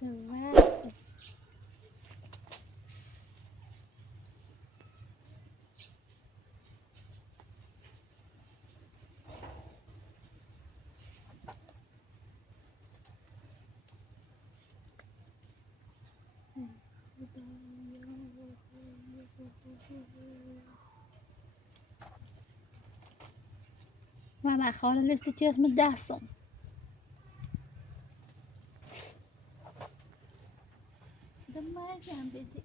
چه وضعه. من خواهر لیستی چی اسم 10 سوم ده مرگم بدی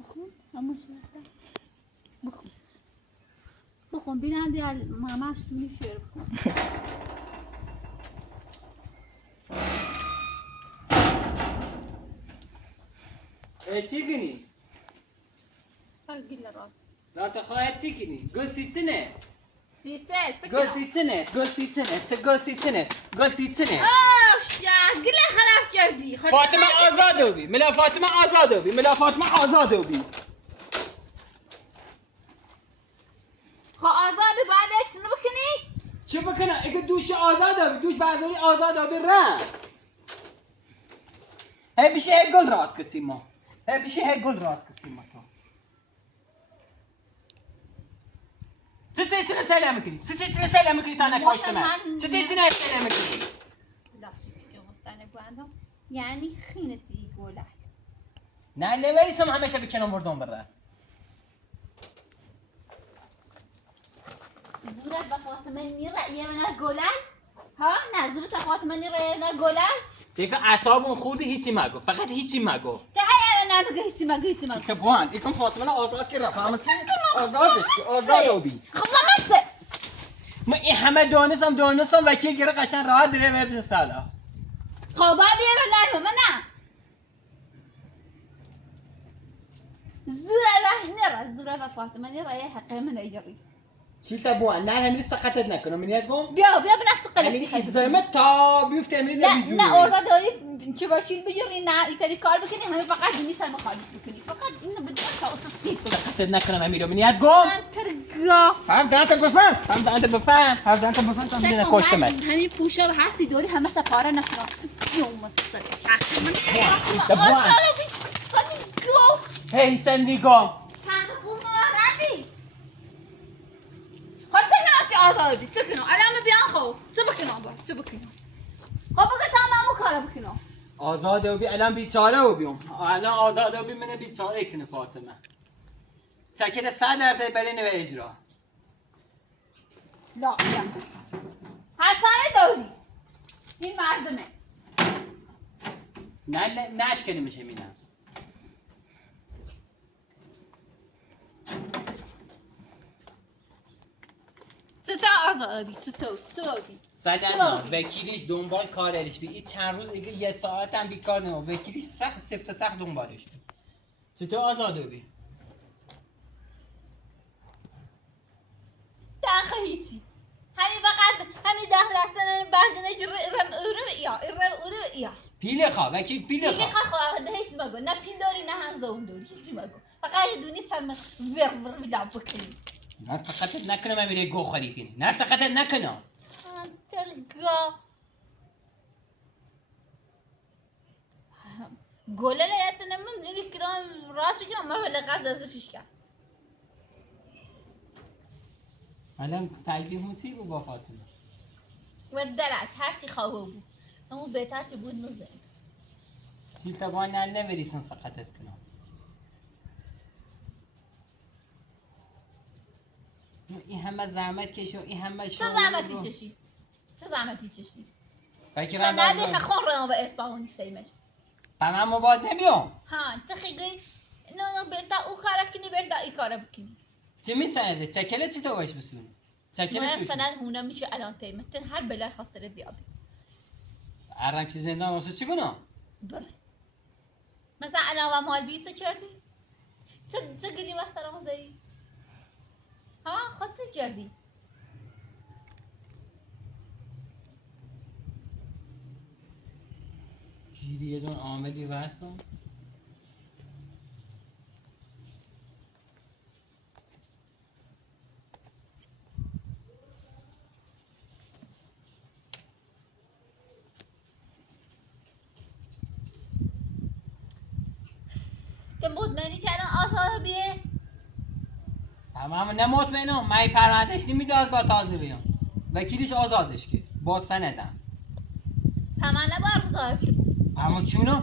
بخون همون شرطه بخون بینم دیگه ماماش میشه بخون چی کنی؟ گیل راست لا تخواهد چی کنی؟ گل سیتنه سیته گل سیتنه گل سیتنه گل سیتنه گل سیتنه آش یا گیل خراب کردی فاطمه آزاده بی ملا فاطمه آزاده بی ملا فاطمه آزاده بی خو آزاد باید چی بکنی؟ چی بکنه؟ اگه دوش آزاده بی دوش بازاری آزاده بی رن هی بیشه هی گل راست کسی ما هی بیشه هی گل راست کسی ما تو ستی چنه سلام کنی ستی چنه سلام کنی تا نکاشت من ستی چنه سلام کنی لا سیتی که مستانه باندم یعنی خینتی گوله نه نمیریسم همیشه بکنم مردم بره زورت با فاطمه نیره یه من گلن ها نه زورت با فاطمه نیره یه من گلن سیف اعصابم خورده هیچی مگو فقط هیچی مگو که هی من نمیگه هیچی مگه که بوان ایکم فاطمه آزاد که رفت همه آزادش که آزاد بی خب ماما سه ما این همه دانستم وکیل گره قشن راحت دیره ورد سالا خب باید یه من نه زوره و فاطمه نیره یه حقه من ایجاری چی تا بوان نه همین سقطت نکنم منیت گم بیا بنفس همین قلیتی ایزامه تا بیفته امید بیجوری نه اردا داری چه باشین بگیری نه ایتری کار بکنی همه فقط دینی سر مخالش بکنی فقط اینو بدون اساسی سقطت نکنم همین رو منیت گم من ترگا هم دانت بفهم تا میدونه کشتم همین پوشه و هرچی داری همه سپاره نکنم یوم مسسری هی سندی گم آزادی چه کنم الان بیان خو چه بکنم خب بگه تمام کارو بکنم آزاده و بی الان بیچاره و بیام الان آزاده و بی منه بیچاره کنه فاطمه سکر 100% برای نوه اجرا لا حتانه داری این مردمه نه نشکنی میشه مینم چطور آزادی چطور بی سلام وکیلیش دنبال کارش بی این چند روز دیگه یه ساعت هم بیکار نمو وکیلیش سخت دنبالش بی چطور آزاده بی داخل هیچی همین فقط همین 10% برجنه رم ایا پیله خواه وکیل پیله دیگه خواه خواهد هیچ مگو نه پیل داری نه هم زون داری هیچی مگو فقط یه دونی سم ور لعب بکنی نه سقطت نکنم امیره گو خالی کنی نه سقطت نکنم تلقا گله لیتنه من اینی کرام راشو کرام مرا ولی غاز ازشش کرد الان تکلیف موتی بود با فاطمه و درک هرچی خواه بود اما بهتر چه بود نزد چی تا نه نمیریسن سقطت کنم این همه زحمت کشو این همه چه زحمتی کشی بلکه سنده خون رو به اسپاهونی سیمش با من مباد نمیام ها انت خیلی نه بهتر او کار کنی بهتر ای کار بکنی چی میسنده؟ چکله چی تو باش بسونی؟ چکله ما چی سند هونه میشه الان تیمتن هر بلای خاصره دیابی ارم چی زندان واسه چی کنم؟ بره مثلا الان و مال بی چه کردی؟ چه گلی واسه رو زدی؟ ها خود چه کردی؟ گیری یه دون عاملی بستم تو مطمئنی که الان آزاده بیه؟ تمام نه مطمئنم من پروندهش نمی دادگاه تازه بیام وکیلش آزادش که با سندم تمام نبار زاید تو اما چونو؟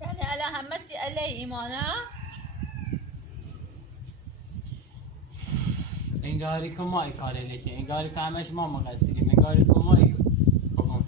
یعنی الان همه چی علیه ایمانه؟ انگاری که ما ای کاره لکه انگاری که همش ما مقصریم انگاری که ما ای حکومت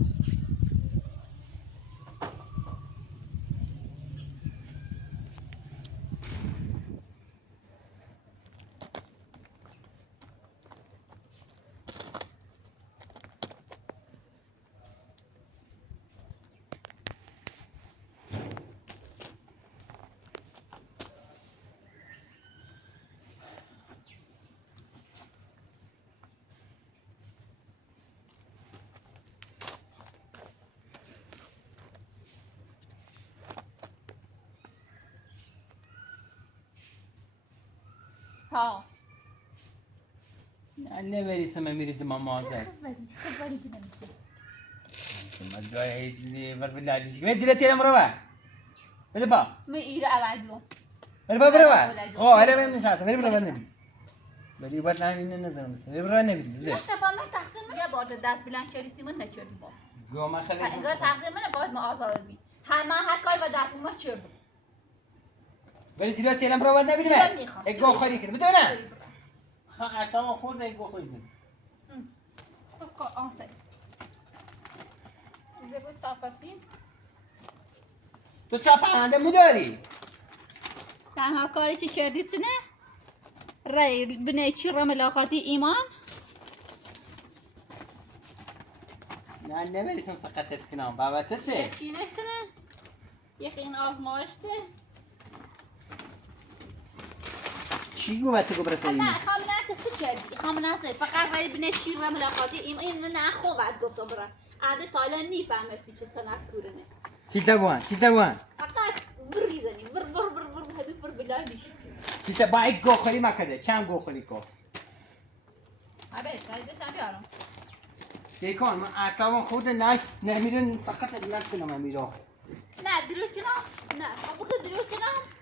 ها نه نمیریسم میرید ما مازر خبری بینم ما جای چیزی بر بلادیش به جلتی رو برو بده با می ایره اول بیام برو خب حالا بریم نشسته برو نبی بری باید نه اینو نظر مثلا برو نبی نه شبا من تقصیر من یه بار دست بلند چریسی من نچردی باز گو ما خیلی اگر تقصیر منه باید ما آزاد بی من هر کاری و دست ما چردم ولی زیرا تیلم برو باید نبی من میخوام. یک گو خالی کنه بده نه ها اصلا خورده یک گو خالی کنه آن سری زبوز تاپاسین تو چا پرنده مداری تنها کاری چی کردی چنه؟ رای بنای چی را ملاقاتی ایمان؟ نه نمیریسم سقطت کنم بابت چه چی نسنه؟ یکی این آزمایشته؟ چی گو بچه گو برسه نه خامنات چی کردی؟ خامنات فقط رای بنای چی را ملاقاتی ایمان این من نه خوبت گفتم برا عاده تالا نیفهمه سی چه سنت کورنه چی تبوان فقط بریزنی بر هبی بر بلای میشی چی تا با یک گو خالی مکده چند گو خالی کو آبه سایدش هم بیارم سیکون من اعصابم خود نه نمیرن سقطت نکنم امیرا نه درو کنم نه ابو که درو کنم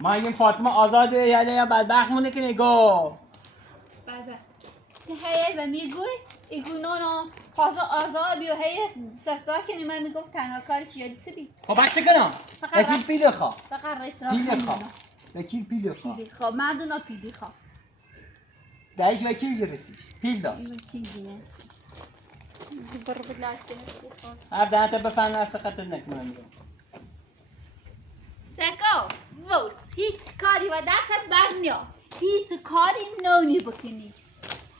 ما این فاطمه آزاده یا بدبخت مونه که نگاه بله هی و میگوی ایگو نونو خواهد آزاد بیو هی سرسا کنی من میگفت تنها کارش یادی چی بی خب بچه کنم وکیل پیل خواه فقط رئیس را پیل خواه وکیل پیل خواه پیلی خواه مردونا پیلی خواه دهش وکیل گرسیش پیل دار کی دینه بر بلای کنه هر ده تا بفهم نه سقطت نکنم امیرا سکو ووس هیچ کاری و دستت بر نیا هیچ کاری نونی بکنی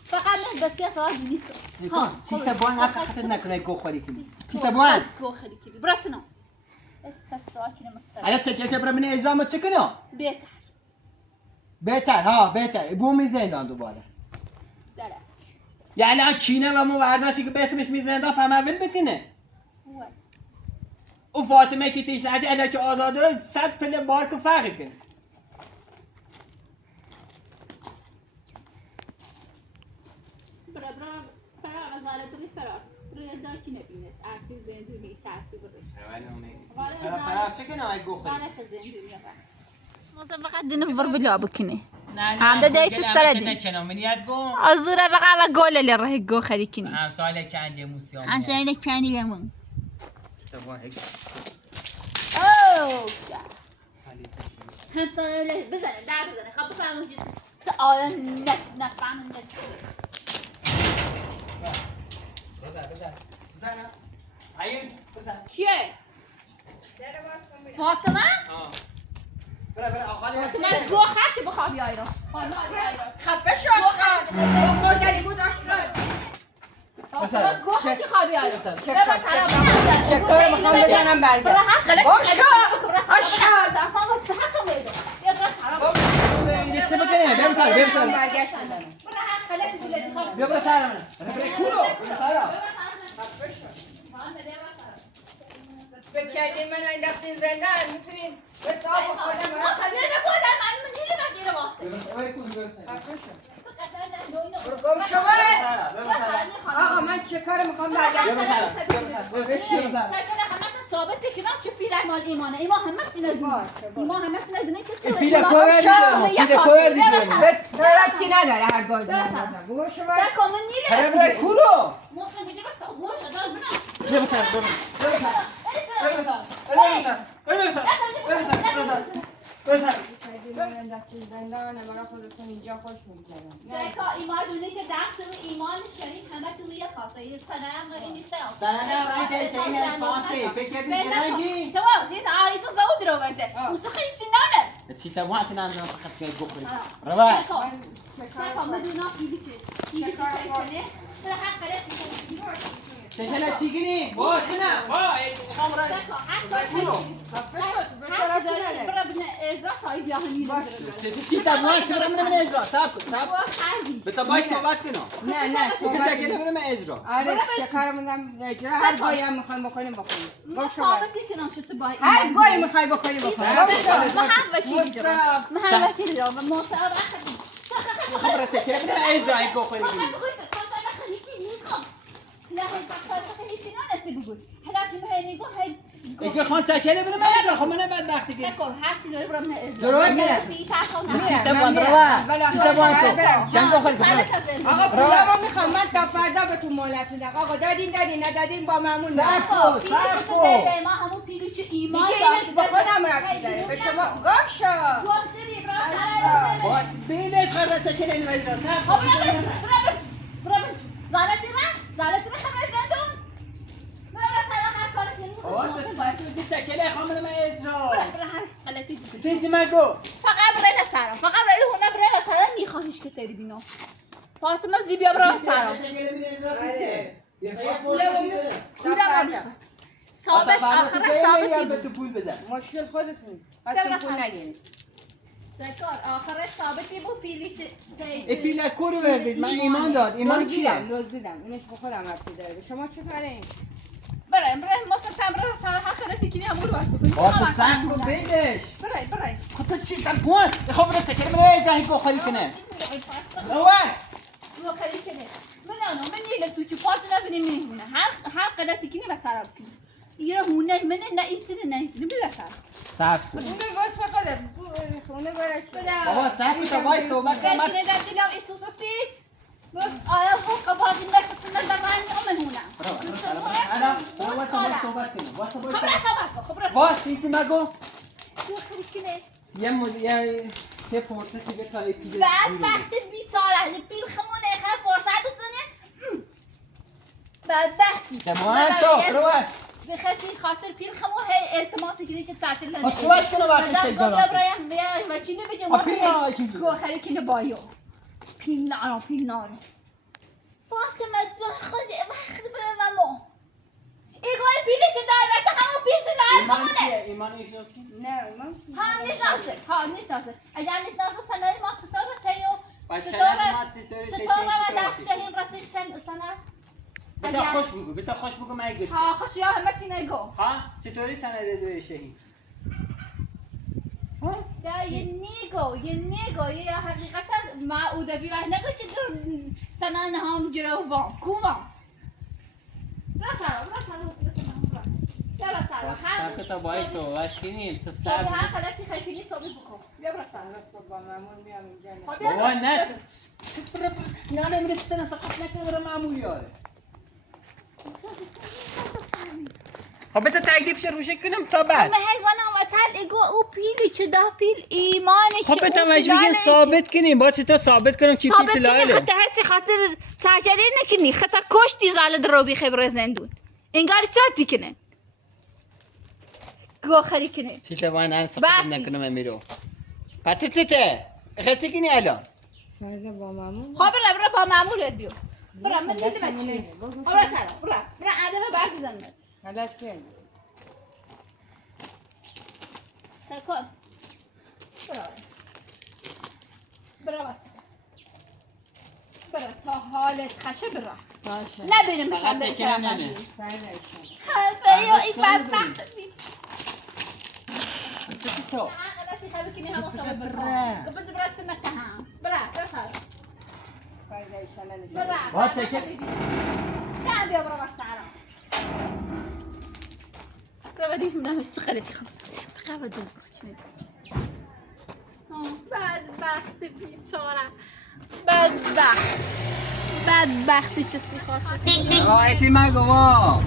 فقط من بسی از آن دینی سیکون چی تبوان نه سقطت نکنه گو خالی کنی چی تبوان گو خیلی کنی براتنو استرسا کنه مستر الان چکل چه برای من اجرام چه کنم بهتر بهتر ها بهتر بو میزندان دوباره داره یعنی الان کینه و مو ورزشی که به اسمش میزندان پمول بکنه او فاطمه که تیش نهتی الان که آزاده صد پله بار که فرقی کنه برا فرار از حالتونی فرار رضا کی نبینه ارسی زندونی ترسی بده فراز چه کنم ای گو خالی غلط زندونی مثلا فقط دینو بر بلا بکنه نه عمده دیت السردي نکنم منیت گو الزورة بقى على قول اللي راح يقو خليكني هم سوال چند یه موسیوم انت عينك كان يمون تبوان هيك اوه سالی همسایه بزنه در بزنه خب بفرمایید آیا نفهم بزن عیون بزن کیه؟ در باز کن ببینم. فاطمه؟ بره آقا فاطمه گو هر چی بخواه بیایی رو خفه شو اشغال خوردنی بود اشغال فاطمه گو هر چی خواه بیایی رو چه کار میخوام بزنم برگرد برای حق قلق باشو اشغال اشغال دستان با حق میدو بیا برای سرم چه بکنه برم سر برگشت بزنم برای حق قلق دیگه میخوام بیا برو سر من بره کولو برو سر بکردین من انداختین زندان میتونین به صاحب خوردم بره کولو برو سر برو گم شو آقا من چه کار میخوام برگردم ثابته که من چه پیله مال ایمانه ایمان همه سینه دونه ایمان همه سینه دونه که پیله کوور دیدم به ربطی نداره هر گاز برو شو سکا من نیره بره کولو محسن بجی بس تغور شده بنا بیا بسر بیا بسر من انداختین زندان برای خودتون اینجا خوش میگذرم سکا ایمان دونه که دست رو ایمان شریف همه تو یه کاسه یه سنم و این سال تو هیچ عايز زود رو بده مستخيل تنانه چی تبغى تنام فقط جاي بخري رواح سکا مدونا پیلی چه کنه راح قلت تجلا تيجيني باش هنا باي خمره سکا حتی داره برا بنا ازرا تایی بیا هنی چی تبغى تسرع من ازرا ساب حربی بتبغى صحبت کنه نه انت كده برم ازرا آره چه کار میگم اجرا هر گاهی هم میخوایم بکنیم ما ثابتی که نام شد با هر گاهی میخوای بکنیم محبتی رو مصاب خبره سكره من ازرا يكو خري لا هي خليتي انا سيبقول هلا شو ما نيجو هاي يكو خان تاكله برم ازرا خو من بعد وقتی که تكو هاتي دوري برا من دوري كده چی تبغى بروا چی تبغى تو جنگو خري آقا پولامو میخوام من تا فردا بهتون مهلت میدم آقا دادین ندادین با مامون ما همون پیلوچ ایمان دیگه اینش با خودم رفتی داره به شما گاشا بينش خرج تاكله المدرسه زالتي خبر زندون برا سلام هر کارت اوه تاكله خو من ازرا برا هر غلطی تيجي ماكو فقط برای نسرم فقط برای هونه برای نسرم میخواهیش که تری بینو فاطمه زیبیا برای سرم ثابت آخر ثابت پول بده مشکل خودتون اصلا پول نگیرید ذکر آخرش ثابتی بود پیلی چه پیله کورو بردید من ایمان داد ایمان کیه دزدیدم اینش با خودم رفتی داره به شما چه کاره این برای مثلا تمرین سر هر خلاصی کنی همون رو باش بکنی بابا سنگو بدش برای خب تو چی تکون خب رو تکر من ایدهی کو خالی کنه روان ما خالی کنه من نیل تو چی پارت نبینی میهونه هر خلاصی کنی و سراب کنی ایرا هونه من نه بلا سر صرف کن اونه باش فقط اونه برای بابا صرف تو وای صحبت کنم بلکه ندیدم ایسوسی آیا فوق قبار دست من زمان هونه روان تو وای صحبت کنم واسه باش خبر باش چیزی مگو تو خالی کنه یه فرصت دیگه تا پیله بعد وقت بیچاره پیل خمونه خیلی فرصت دستونه بعد تمام تو روان بخشی خاطر پیل خمو هی التماسی کنی که تعطیل نده خواهش کنم وقتی چک دارم برایم بیا وکیل بجم گو خری کنه بایو پیل نارو فاطمه جان خود وقت بده مامو ایگوی پیلی چه داره وقت همون پیل دلال خمونه ایمان ایشناسی؟ نه من ها نشناسه اگر نشناسه سنری ما چطور تیو چطور و دست شهین رسیش سنر بتا خوش بگو من گفت ها خوش یا همتی نگو ها چطوری سند دوی شهید یه نیگو یه حقیقتا معودوی و نگو چه در سنن هم جروان کووان را سارا یا سارا ساکت باید صحبت کنیم تو صبح هر خلطی خیلی صبح بکن یا سال صبح مامون میام اینجا بابا نه نمیرسه سقط نکنه برای معمولی آره خب بتا تکلیفش روشه کنم تا بعد. ما هزانه و تل ایگو او پیلی چه ده پیل ایمانه خب که بتا او مجبور پلاله ثابت کنیم با چطور ثابت کنم کی ثابت پیل کنی لاله. خطه هستی خاطر سرجری نکنی خطه کشتی زال دروبی خبر زندون انگار چاتی کنه گو خری کنه چیته وان ان بس. سخت نکنم امیرو. پتی چیته؟ خچی کنی الان؟ فردا با مامون خب برا با مامورت بیو برا من دیدم دستمو چی نگیر. بگو برا سر برا ادب برد زنم غلط کردی سکن برا بس برا تا حالت خشه برا باشه نبینیم فقط بخوام چکنه ننه. فردا هسته یا این بدبخت بی چی تو؟ عقلتی خبی کنی هم برا. اصابه بکن ببینز برا سمته هم برا سر فردا ایشالا نشد برا با چکه. نه بیا برا بس سرم برا بدیش میدم چه خلطی خواهم بقیه با دوز بخشید بدبخت بیچاره بدبختی چه سی خاطر آقا ایتی مگو با.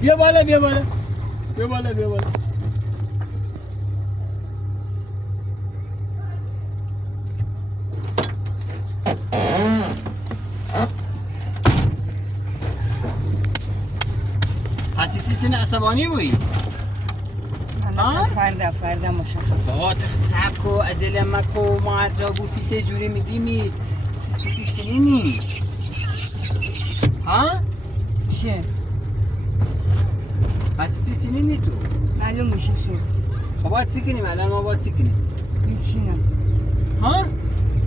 بیا بالا بیا بالا. بیا بالا بیا بالا. حسی چیزی عصبانی بوی؟ حالا فردا مشخص بابا صبر کو عجله مکو ما هر جا بود پیته جوری میدیمی چی ها؟ چیه؟ پس چی سینی تو؟ معلوم میشه چیه خب باید چی کنیم الان ما باید چی کنیم؟ هیچی نه ها؟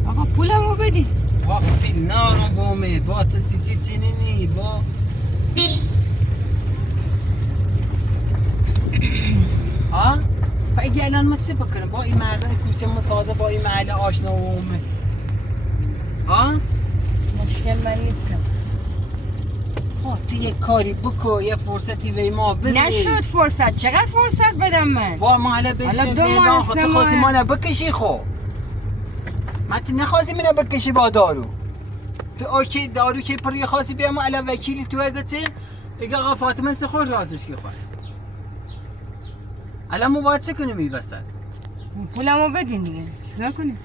آقا پولمو بدی با نارم بومه با تو سی چی نی با ها؟ فاگه الان ما چه بکنیم با این مردان کوچه ما تازه با این محله آشنا و اومه ها؟ مشکل من نیستم ها تو یه کاری بکو یه فرصتی به ما بده نشد فرصت چقدر فرصت بدم من با محله بسته حالا دو زندان ماه، خود سه تو خواستی ماه. ما بکشی خو من تو نخواستی منو بکشی با دارو تو اوکی دارو که پری خواستی بیام الان وکیلی تو اگه چه دیگه آقا فاطمه سه خوش راستش که خواست الان ما باید چه کنیم این وسط پولمو بدین دیگه چیکار کنیم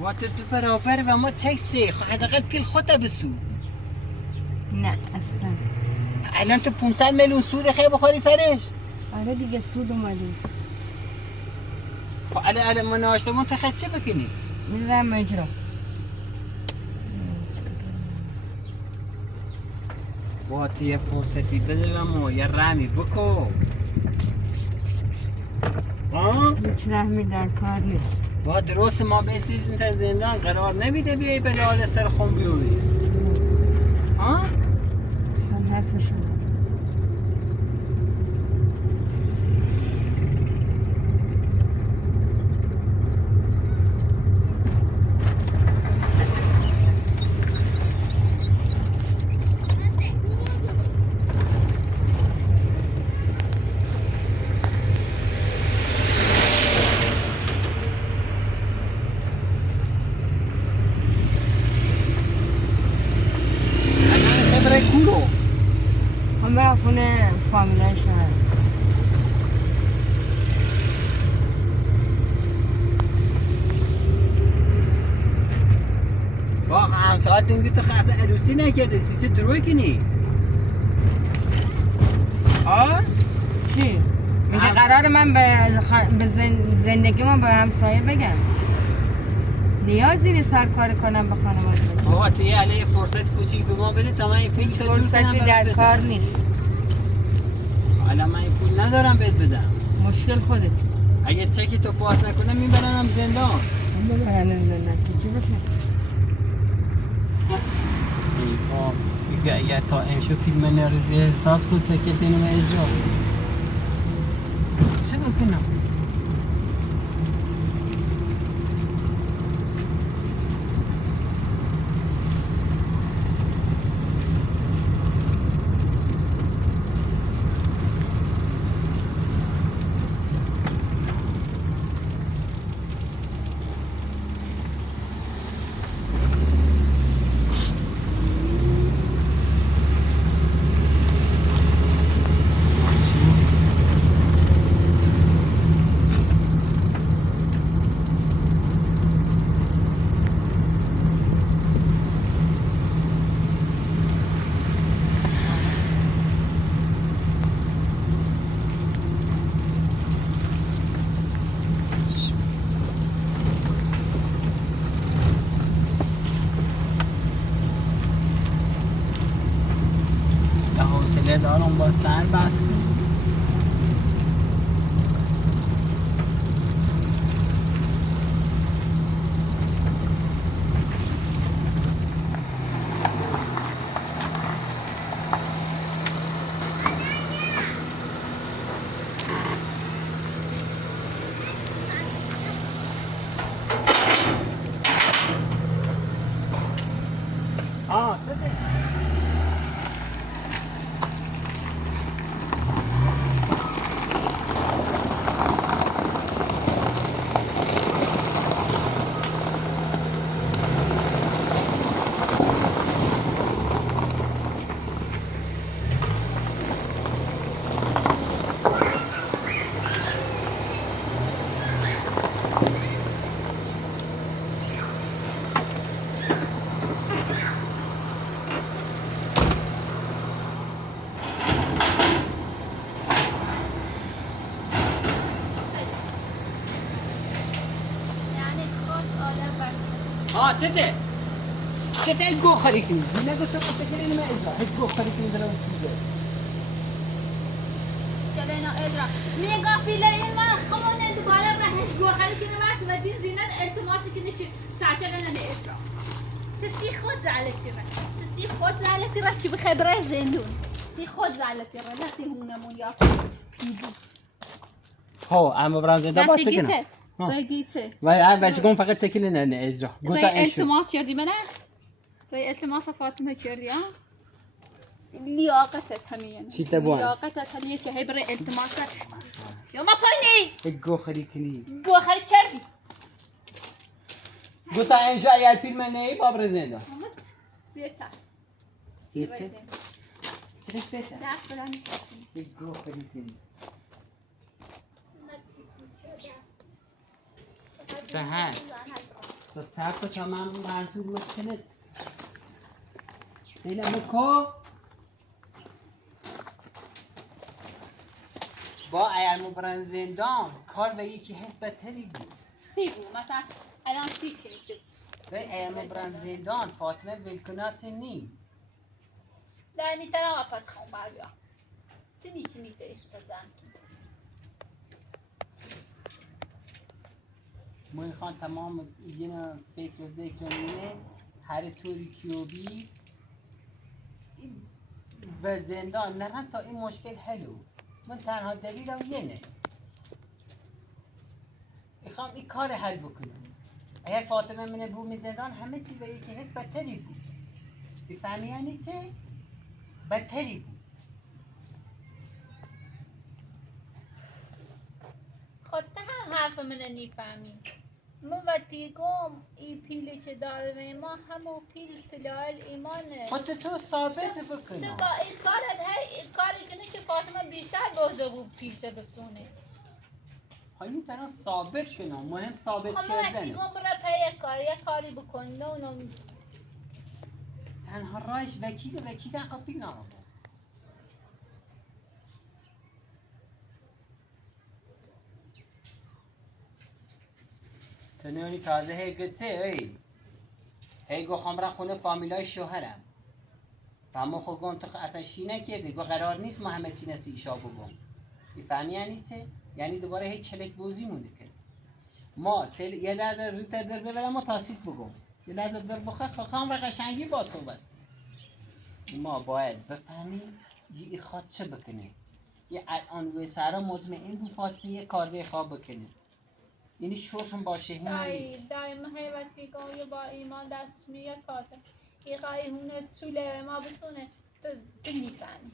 با تو برابر و ما چک سه خب حداقل پیل خودت بسو نه اصلا الان تو 500 میلیون سود خیلی بخوری سرش آره دیگه سود اومدیم خب الان ما ناشتمون تو خیلی چه بکنی میذارم اجرا با تو یه فرصتی بده و ما یه رمی بکو ها؟ هیچ رحمی در کار نیست با درست ما بسیزیم تا زندان قرار نمیده بیایی به حال سر خون بیوی ها؟ اصلا حرفشون خبره کورو هم برم خونه فامیلای شهر واقعا ساعت اینگه تو خاصه عروسی نکرده سیسه دروی کنی ها؟ چی؟ میگه قرار من به زندگی من به همسایه بگم نیازی نیست هر کاری کنم به خانواده بابا تو یه علیه فرصت کوچیک به ما بده تا من این پول تا جور کنم فرصتی برات در بدم. کار نیست حالا من این پول ندارم بهت بدم مشکل خودت اگه چکی تو پاس نکنم میبرنم زندان هم ببرن نتیجه بشه ای باب دیگه اگر تا امشو فیلم نریزی حساب سو چکت اینو اجرا چه بکنم پیله دارم با سر بس کن. یعنی خود آدم بس چته الگو خاری کنی زینه گوشو قصه کنی ما اجرا الگو خاری کنی زنم کیزه چلینا ادرا میگا پیله این من خمونه دوباره رهش گوخری کنی بس و دین زینه التماسی کنی چی تعشقنا ادرا تسي خود زعلتي را تسي خود زعلتي را چی بخبره زندون تسي خود زعلتي را نسي هونمون یاسو پیدو هو اما برانزنده با چه کنم بگیته بس گم فقط سکیل نه اجرا رای التماس کردی منه رای التماس فاطمه کردی ها لیاقتت همین چی تبون لیاقتت همین که هی برای التماس یا ما پایینی الگو خاری کنی گوخری کردی گوتا انشا یا پیل من نه با برانزنده همت بیتا دیگه چه بیتا دست بلند الگو خاری کنی سهل تا ساعت تمام منظور مکنه سینا مکو با ایال مبرن زندان کار و یکی هست بدتری بود چی بود مثلا الان چی کنی و ایال مبرن زندان فاطمه ولکنات نی در میترم اپس خون بر بیا تو نیچی تریخ بزن موی خان تمام یه فکر و ذکر مینه هر طوری کیوبی و زندان نرم تا این مشکل حلو من تنها دلیلم اینه میخوام این کار حل بکنم اگر فاطمه منه بود می زندان همه چی به یکی هست بدتری بود بفهمی یعنی چه؟ بدتری بود خود هم حرف من نیفهمی من وقتی گم ای پیلی که داره ما همو پیل تلال ایمانه خود تو ثابت تو بکنم با این کارت هی کاری کنی که فاطمه بیشتر بازه بود پیشه بسونه خواهی تنها ثابت کنم مهم ثابت خب من وقتی کردنه گم برای پی یه کاری بکن نه تنها رایش وکیل خب نه تو نیونی تازه هیگته هی گو خواهم را خونه فامیلای شوهرم فهمو خود گم تو اصلا شی نکردی گو قرار نیست ما همه چی نسی ایشا بگم میفهمی یعنی چه؟ یعنی دوباره هیچ چلک بوزی مونده کرد ما یه لحظه رو در ببرم و تاسیت بگم یه لحظه در بخواه خواهم و قشنگی باد صحبت ما باید بفهمیم یه خواد چه بکنه یه الان و سرا مطمئن بود فاطمه یه کار به خواب بکنه یعنی شورشون باشه دای مهی وقتی گم با ایمان دست میاد کاسه یه خواهی هونه طوله ما بسونه تو نیفهمی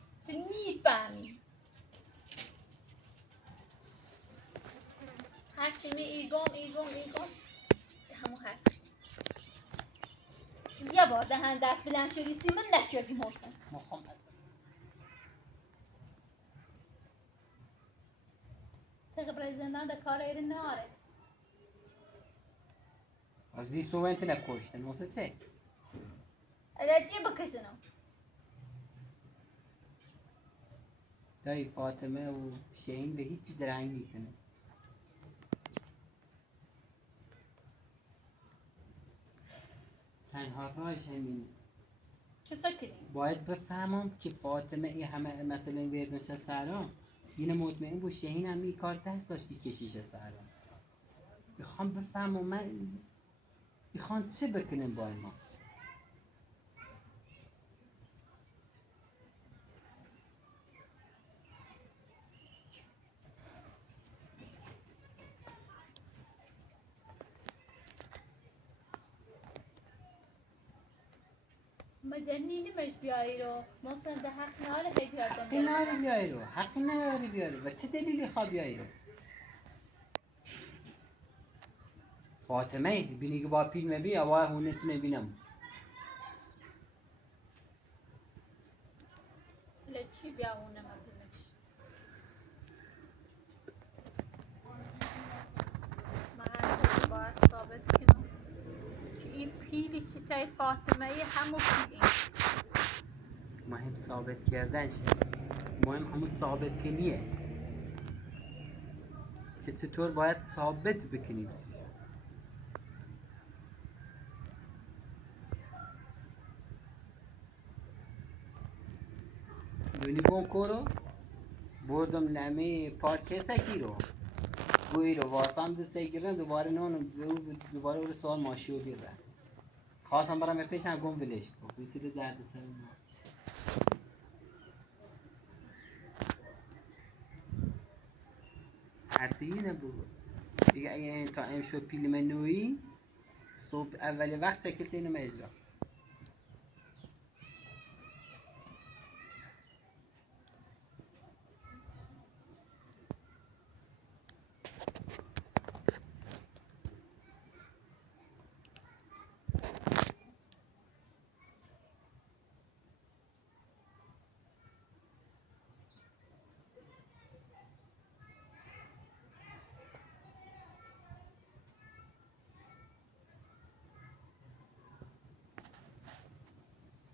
هرچی می ایگم همون حرف یه بار دهن دست بلند شدیستی من نکردی محسن مخم اصلا تقبل زندان ده کار ایره ناره از دی سوونت نکشتن واسه چه؟ اگر چیه بکشنم دایی فاطمه و شهین به هیچی درنگ میکنه تنها راهش همینه چطور کنیم؟ باید بفهمم که فاطمه این همه مثلا وردنش سهرا اینه مطمئن بود شهین هم این کار دست داشت که کشیش سهرا. میخوام بفهمم من میخوام چه بکنیم با ما. مدنی نمیش بیایی رو مثلا ده حق ناره هی بیادن حقی نداری بیایی رو، حقی نداری بیایی رو. و چه دلیلی خواه بیایی رو؟ فاطمه بینی که با فیلم بی آواه هونتونه بینم. چی بیاونه مدنش؟ من هر باید ثابت کنم که این پیلی چی تای فاطمه همون پیلی. مهم ثابت کردن شد. مهم همون ثابت کنیه. که چطور باید ثابت بکنیم سیش. دونی بونکو رو بردم لمه پارک سکی رو گویی رو واسم دسته گیرن دوباره نون دوباره رو سوال ماشی رو بیرن خواستم برام پیشم گم ولش کن بویسی رو درد سر ما سرطگی نبود دیگه اگه تا ام شد پیل منوی صبح اول وقت چکلت اینو مجرا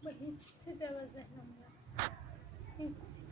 با این چه دو ذهنم رست هیچ.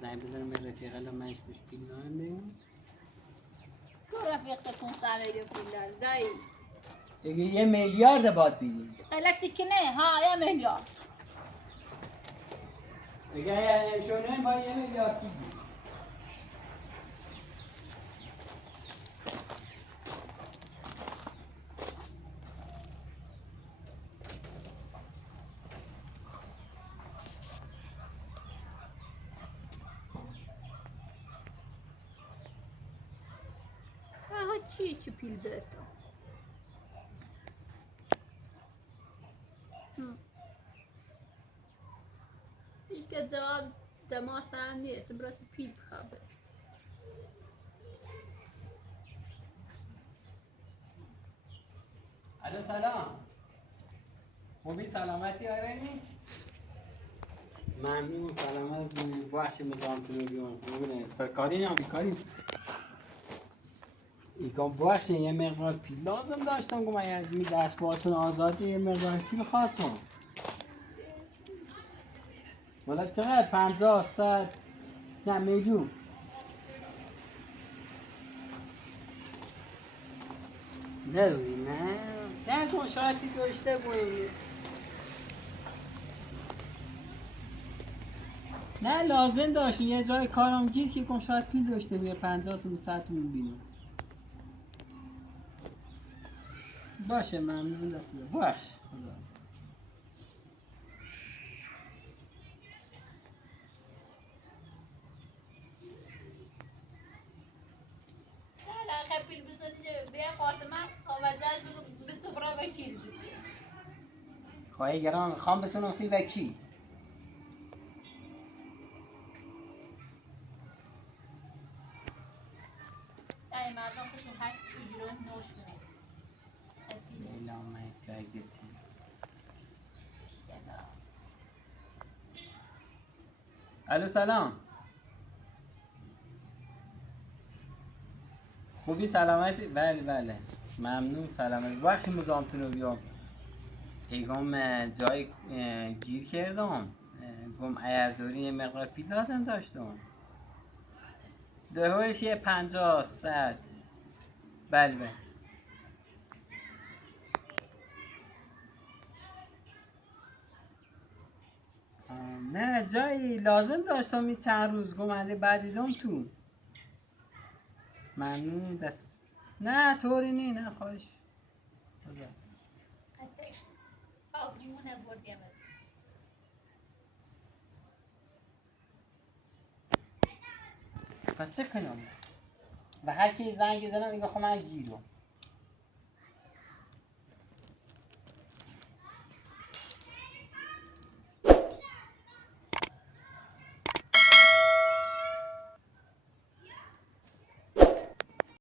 زنگ بزنم به رفیقه الان منش بوش پیل نایم بگم تو رفیقتون سره پولار دایی دیگه 1 میلیارد باد بیدیم غلطی که نه ها یا میلیارد دیگه اگه امشونه با 1 میلیارد بیدیم ها چی پیل بهتو هیچ که جواب دماغ دارم نیست براس پیل بخوابه الو سلام خوبی سلامتی آرنی ممنون سلامت بخش مزامتون رو بیان ببینه سرکاری نه بیکاری ایگام بخش یه مقدار پیل لازم داشتم گفتم اگر می دست باتون آزادی یه مقدار پیل خواستم والا چقدر 50 100 نه میلیون نه کن شاید داشته باییم نه لازم داشتیم یه جای کارم گیر که کن شاید پیل داشته بوده 50 تا 100 تا می‌بینیم. باشه ممنون دسته باش خدا. لا خبيل بسوني بيا فاطمة ومجال بسفرة وكيل بدي. خواهی گران خام بسونم سی وکی يعني مردم خشون هشت شجرون نوشونه. ایلام گیتی الو سلام خوبی سلامتی؟ بله بله ممنون سلامتی بخشی مزامتون رو بیام ایگم جای گیر کردم گم ایردوری یه مقدار پیل لازم داشتم دهوش یه 50 100 بله بله نه جایی لازم داشتم این چند روز گمنده بعدی دوم تو ممنون دست نه طوری نه خواهش خدا. آقیمونه بردیم از. و چه کنم و هر کی زنگ زنم میگه خب من گیرم